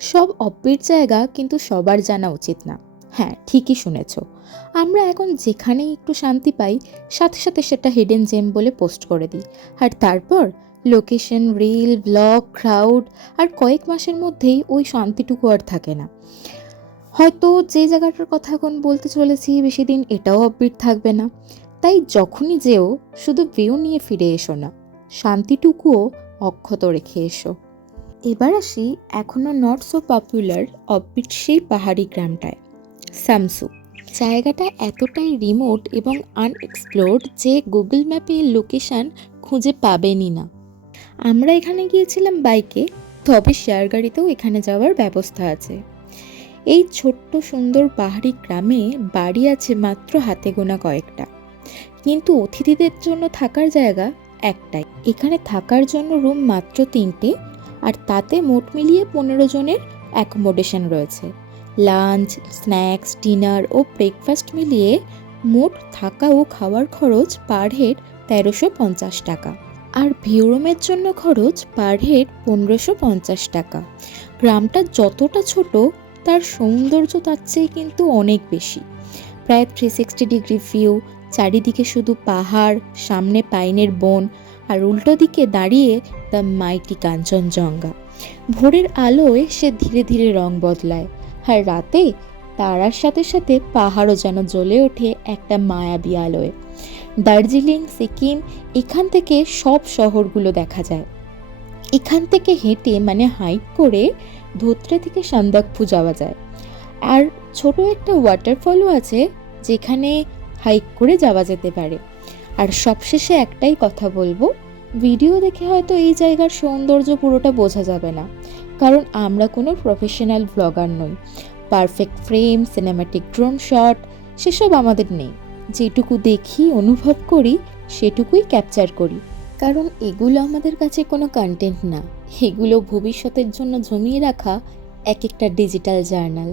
সব অফবিট জায়গা কিন্তু সবার জানা উচিত না। হ্যাঁ, ঠিকই শুনেছ। আমরা এখন যেখানেই একটু শান্তি পাই, সাথে সাথে সেটা হিডেন জেম বলে পোস্ট করে দিই। আর তারপর লোকেশন, রিল, ব্লগ, ক্রাউড, আর কয়েক মাসের মধ্যেই ওই শান্তিটুকু আর থাকে না। হয়তো যে জায়গাটার কথা এখন বলতে চলেছি বেশি দিন এটাও অফবিট থাকবে না। তাই যখনই যেও শুধু ভিউ নিয়ে ফিরে এসো না, শান্তিটুকুও অক্ষত রেখে এসো। এবার আসি এখনও নট সো পপুলার অফবিট সেই পাহাড়ি গ্রামটায়, সামসু। জায়গাটা এতটাই রিমোট এবং আনএক্সপ্লোরড যে গুগল ম্যাপে লোকেশন খুঁজে পাবেনই না। আমরা এখানে গিয়েছিলাম বাইকে, তবে শেয়ার গাড়িতেও এখানে যাওয়ার ব্যবস্থা আছে। এই ছোট্ট সুন্দর পাহাড়ি গ্রামে বাড়ি আছে মাত্র হাতে গোনা কয়েকটা, কিন্তু অতিথিদের জন্য থাকার জায়গা একটাই। এখানে থাকার জন্য রুম মাত্র 3টে, আর তাতে মোট মিলিয়ে 15 জনের অ্যাকোমোডেশন রয়েছে। লাঞ্চ, স্ন্যাক্স, ডিনার ও ব্রেকফাস্ট মিলিয়ে মোট থাকা ও খাওয়ার খরচ পার হেড 1350 টাকা, আর ভিউ রুমের জন্য খরচ পার হেড 1550 টাকা। গ্রামটা যতটা ছোট, তার সৌন্দর্য তার চেয়ে কিন্তু অনেক বেশি। প্রায় 360 ডিগ্রি ভিউ, চারিদিকে শুধু পাহাড়, সামনে পাইনের বন, আর উল্টো দিকে দাঁড়িয়ে দ্য মাইটি কাঞ্চনজঙ্ঘা। ভোরের আলোয় সে ধীরে ধীরে রং বদলায়, আর রাতে তারার সাথে সাথে পাহাড়ও যেন জ্বলে ওঠে একটা মায়াবী আলোয়। দার্জিলিং, সিকিম, এখান থেকে সব শহরগুলো দেখা যায়। এখান থেকে হেঁটে মানে হাইক করে ধোত্রে থেকে সান্দাকফু যাওয়া যায়। আর ছোট একটা ওয়াটারফলও আছে যেখানে হাইক করে যাওয়া যেতে পারে। আর সবশেষে একটাই কথা বলবো, ভিডিও দেখে হয়তো এই জায়গার সৌন্দর্য পুরোটা বোঝা যাবে না, কারণ আমরা কোনো প্রফেশনাল ব্লগার নই। Perfect frame, cinematic drone shot সেসব আমাদের নেই। যেটুকু দেখি, অনুভব করি, সেটুকুই ক্যাপচার করি। কারণ এগুলো আমাদের কাছে কোনো কন্টেন্ট না, এগুলো ভবিষ্যতের জন্য জমিয়ে রাখা এক একটা ডিজিটাল জার্নাল।